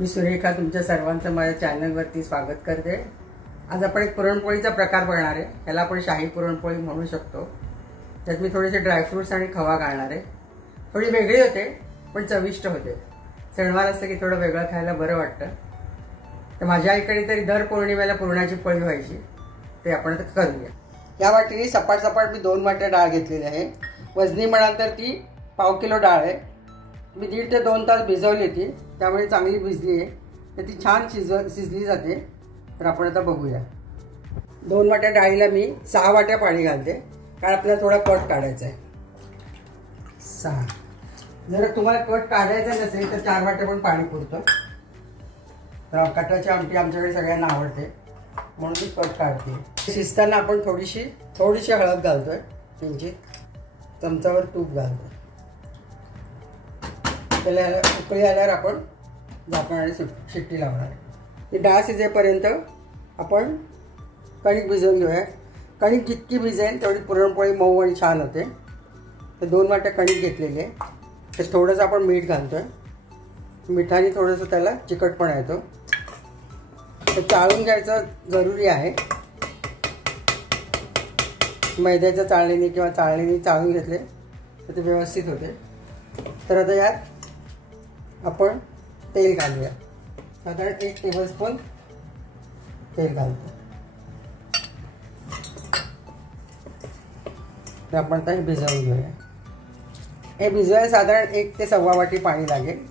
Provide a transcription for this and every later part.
मी सुरेखा तुमच्या सर्वांचं माझ्या चॅनलवरती स्वागत करते। आज आपण एक पुरणपोळीचा प्रकार बघणार आहे। याला आपण शाही पुरणपोळी म्हणू शकतो। त्यात मी थोडेसे ड्रायफ्रुट्स आणि खवा घालणार आहे। थोडी वेगळी होते पण चविष्ट होते। सणवार असतं की थोडं वेगळं खायला बरं वाटतं। तर माझ्या आईकडे तरी दर पौर्णिमेला पुरणाची पोळी व्हायची, ते आपण आता करूया। या वाटीने सपाट सपाट मी 2 वाट्या डाळ घेतलेली आहे। वजनी म्हणाल तर ती पाव किलो डाळ आहे। मी 1.5 ते 2 तास भिजवली होती, त्यामुळे चांगली भिजली आहे। तर ती छान शिजली जाते। तर आपण आता बघूया। 2 वाट्या डाळीला मी 6 वाट्या पाणी घालते, कारण आपल्याला थोडा कट काढायचा आहे। 6 जर तुम्हाला कट काढायचा नसेल तर 4 वाट्या पण पाणी पुरतं। तर कटाची आमटी आमच्याकडे सगळ्यांना आवडते, म्हणून मी कट काढते। शिजताना आपण थोडीशी हळद घालतोय, किंचित चमचावर तूप घालतोय। त्याला उकळी आल्यावर आपण झाकणाने शिट्टी लावणार। ती डाळ शिजेपर्यंत आपण कणिक भिजवून घेऊया। कणिक जितकी भिजेल तेवढी पुरणपोळी मऊ आणि छान होते। तर 2 वाट्या कणिक घेतलेली आहे। तर थोडंसं आपण मीठ घालतोय। मिठाने थोडंसं त्याला चिकटपणा येतो। तर चाळून घ्यायचं जरुरी आहे। मैद्याच्या चाळणीने किंवा चाळणीने चाळून घेतले तर ते व्यवस्थित होते। तर आता यात आपण तेल घालूया। साधारण 1 टेबलस्पून तेल घालतो। तर आपण आता हे भिजवून घेऊया। हे भिजवायला साधारण 1 ते 1.25 वाटी पाणी लागेल।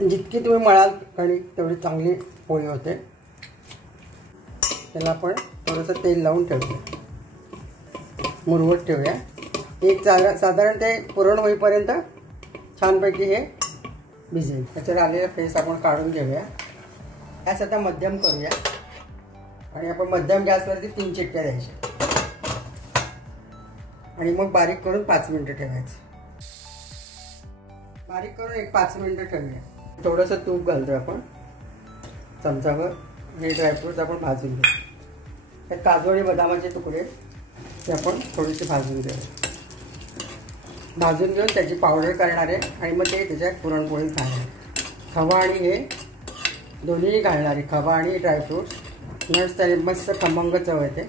जितकी तुम्ही मळाल कणिक तेवढी चांगली पोळी होते। त्याला आपण थोडंसं तेल लावून ठेवूया, मुरवत ठेवूया। साधारण ते पुरण होईपर्यंत छानपैकी हे भिजेल। त्याच्यावर आलेला फेस आपण काढून घेऊया। गॅस आता मध्यम करूया आणि आपण मध्यम गॅसवरती 3 चिट्ट्या द्यायच्या आणि मग बारीक करून 5 मिनिटं ठेवायचं। बारीक करून 5 मिनिटं ठेवूया। थोडंसं तूप घालतोय आपण चमचावर। हे ड्रायफ्रूट्स आपण भाजून घेऊ। त्यात काजू आणि बदामाचे तुकडे ते आपण थोडेसे भाजून घेऊ। भाजून घेऊन त्याची पावडर करणार आहे आणि मग ते त्याच्यात पुरणपोळी घालणार। खवा आणि हे दोन्ही घालणार आहे। खवा आणि ड्रायफ्रूट्स नट्स त्याने मस्त खमंग चव येते।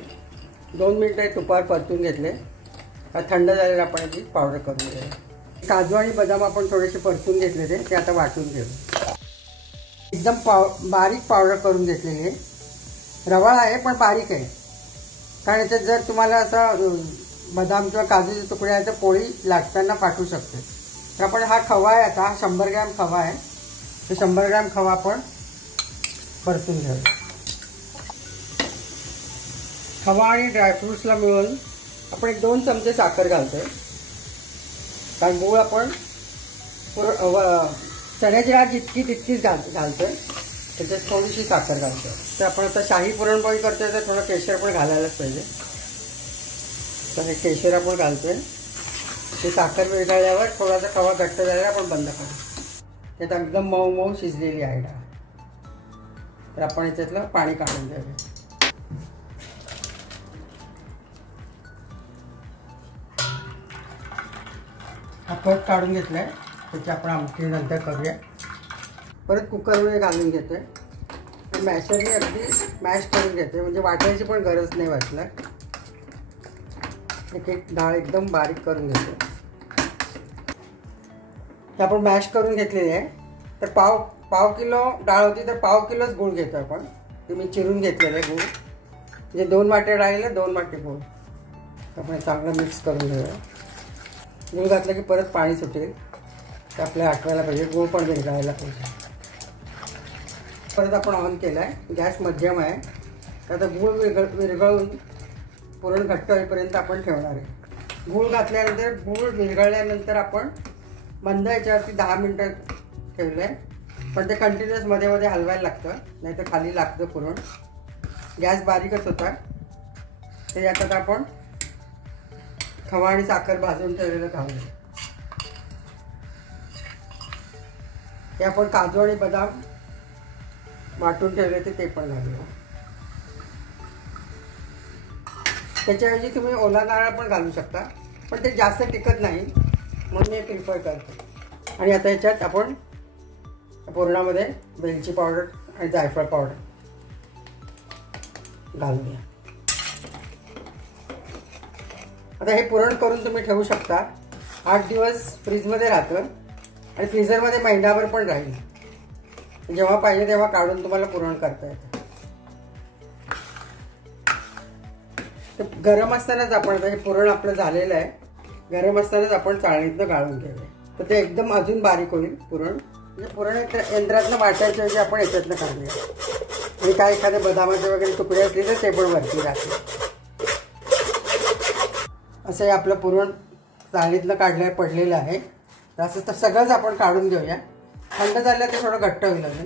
2 मिनिटं तुपावर परतून घेतले। थंड झालेलं आपण याची पावडर करून घेऊ। काजू आणि बदाम आपण थोडेसे परतून घेतले ते आता वाटून घेऊ। एकदम बारीक पावडर करून घेतलेली आहे। रवाळ आहे पण बारीक आहे, कारण याच्यात जर तुम्हाला असं बदाम किंवा काजूचे तुकडे आहे तर पोळी लाटताना फाटू शकते। तर आपण हा खवा आहे, आता 100 ग्रॅम खवा आहे। तर 100 ग्रॅम खवा आपण परतून घेऊ। खवा आणि ड्रायफ्रुट्सला मिळून आपण 2 चमचे साखर घालतोय, कारण गूळ आपण चण्याची डाळ जितकी तितकीच घालतोय। त्याच्यात थोडीशी साखर घालतोय। तर आपण आता शाही पुरणपोळी करतोय तर थोडं केशर पण घालायलाच पाहिजे। तर हे केशर आपण घालतोय। ते साखर विरघळल्यावर थोडासा खवा घट्ट झाल्यावर आपण बंद करू। त्यात एकदम मऊ मऊ शिजलेली आहे डाळ। तर आपण याच्यातलं पाणी काढून घ्यावे। हा कट काढून घेतलाय, त्याची आपण आमटी नंतर करूया। परत कुकरमध्ये घालून घेतोय। मॅशरने अगदी मॅश करून घेतोय, म्हणजे वाटायची पण गरज नाही वाटणार। एक डाळ एकदम बारीक करून घेतो। हे आपण मॅश करून घेतलेली आहे। तर पाव किलो डाळ होती तर पाव किलोच गूळ घेतो आपण। ते मी चिरून घेतलेलं आहे गूळ, म्हणजे 2 वाट्या डाळीला 2 वाटी गूळ। आपण चांगलं मिक्स करून घेऊया। गूळ घातलं की परत पाणी सुटेल, तर आपल्याला आठवायला पाहिजे, गूळ पण विरघळायला पाहिजे। परत आपण ऑन केला आहे, गॅस मध्यम आहे। आता गूळ विरघळून पुरण घट्ट होईपर्यंत आपण ठेवणार आहे। गूळ घातल्यानंतर गूळ विरघळल्यानंतर आपण मंद याच्यावरती 10 मिनिटं ठेवलं आहे। पण ते कंटिन्युअस मध्ये मध्ये हलवायला लागतं, नाही तर खाली लागतं पुरण। गॅस बारीकच होता। तर यात आता आपण खवा आणि साखर भाजून ठेवलेलं घालूया। हे आपण काजू आणि बदाम वाटून ठेवले ते पण घालूया। त्याच्याऐवजी तुम्ही ओला नारळ पण घालू शकता, पण ते जास्त टिकत नाही म्हणून मी प्रिफर करते. आणि आता ह्याच्यात आपण पुरणामध्ये वेलची पावडर आणि जायफळ पावडर घालूया. आता हे पुरण करून तुम्ही ठेवू शकता. 8 दिवस फ्रीजमध्ये राहतं आणि फ्रीझरमध्ये महिनाभर पण राहील. जेव्हा पाहिजे तेव्हा काढून तुम्हाला पुरण करता येतं. तर गरम असतानाच आपण, आता हे पुरण आपलं झालेलं आहे, गरम असतानाच आपण चाळणीतनं गाळून घेऊया. तर ते एकदम अजून बारीक होईल पुरण. म्हणजे पुरण यंत्रातनं वाटायच्या ऐवजी आपण याच्यातनं काढूया. आणि काय एखाद्या बदामाचे वगैरे तुकडे असले तर ते पण वरती राहते. असं हे आपलं पुरण चाळणीतनं काढलं पडलेलं आहे. असं तर सगळंच आपण काढून घेऊया. थंड झालं ते थोडं घट्ट होईल अजून.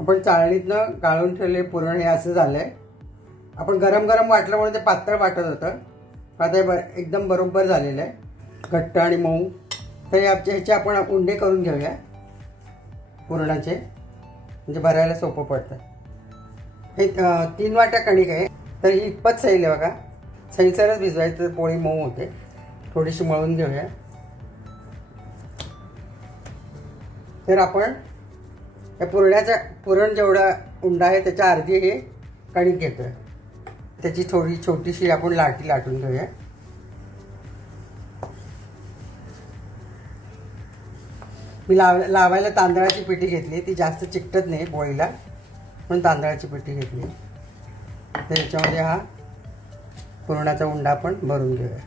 आपण चाळणीतनं गाळून ठेवले पुरण हे असं झालं आहे. आपण गरम गरम वाटल्यामुळे ते पातळ वाटत होतं. आता हे एकदम बरोबर झालेलं आहे, घट्ट आणि मऊ. तर ह्याचे आपण उंडे करून घेऊया पुरणाचे, म्हणजे भरायला सोपं पडतं. हे 3 वाट्या कणिक आहे, तर ही इतपत सैल आहे बघा. सैलसरच भिजवायचं तर पोळी मऊ होते. थोडीशी मळून घेऊया. तर आपण या पुरण जेवढा उंडा आहे त्याच्या अर्धी हे कणिक घेतोय. त्याची थोडी छोटीशी आपण लाटी लाटून घेऊया. मी लावायला तांदळाची पिठी घेतली, ती जास्त चिकटत नाही पोळीला म्हणून तांदळाची पिठी घेतली. तर याच्यामध्ये हा पुरणाचा उंडा आपण भरून घेऊया.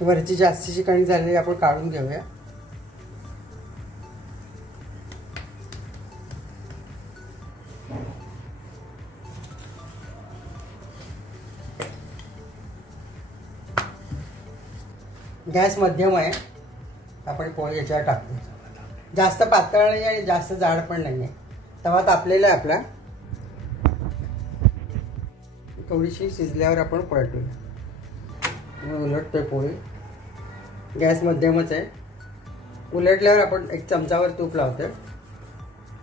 वरची जास्तीची कणिक झालेली आपण काढून घेऊया. गॅस मध्यम आहे. आपण पोळी याच्यावर टाकतो. जास्त पातळ नाही आणि जास्त जाड पण नाही आहे. तवा तापलेला आहे आपला. थोडीशी शिजल्यावर आपण पलटूया. उलटतोय पोळी. गॅस मध्यमच आहे. उलटल्यावर आपण एक चमचावर तूप लावतोय.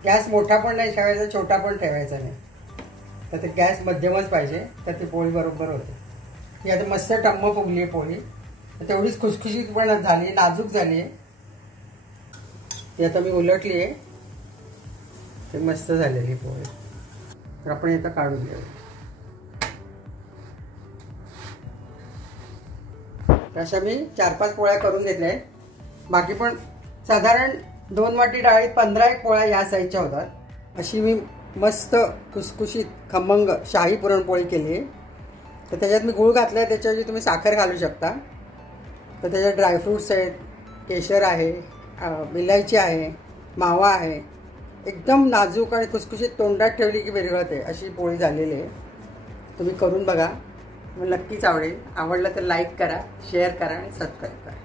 गॅस मोठा पण नाही ठेवायचा, छोटा पण ठेवायचा नाही. तर ते गॅस मध्यमच पाहिजे, तर ती पोळी बरोबर होते. ही आता मस्त टम्म फुगली आहे पोळी. तेवढीच खुसखुशीत पण झाली, नाजूक झाली आहे. ती आता मी उलटली आहे. ते मस्त झालेली पोळी. तर आपण आता काढून घेऊ. अशा मी 4-5 पोळ्या करून घेतल्या आहेत. बाकी पण साधारण 2 वाटी डाळीत 15 पोळ्या या साईजच्या होतात. अशी मी मस्त खुसखुशीत खमंग शाही पुरणपोळी केली आहे. तर त्याच्यात मी गूळ घातला आहे, त्याच्याऐवजी तुम्ही साखर घालू शकता. तर त्याच्यात ड्रायफ्रूट्स आहेत, केशर आहे, विलायची आहे, मावा आहे. एकदम नाजूक आणि खुसखुशीत, तोंडात ठेवली की विरघळते अशी पोळी झालेली आहे. तुम्ही करून बघा, मला नक्कीच आवडेल. आवडलं तर लाईक करा, शेअर करा आणि सबस्क्राईब करा.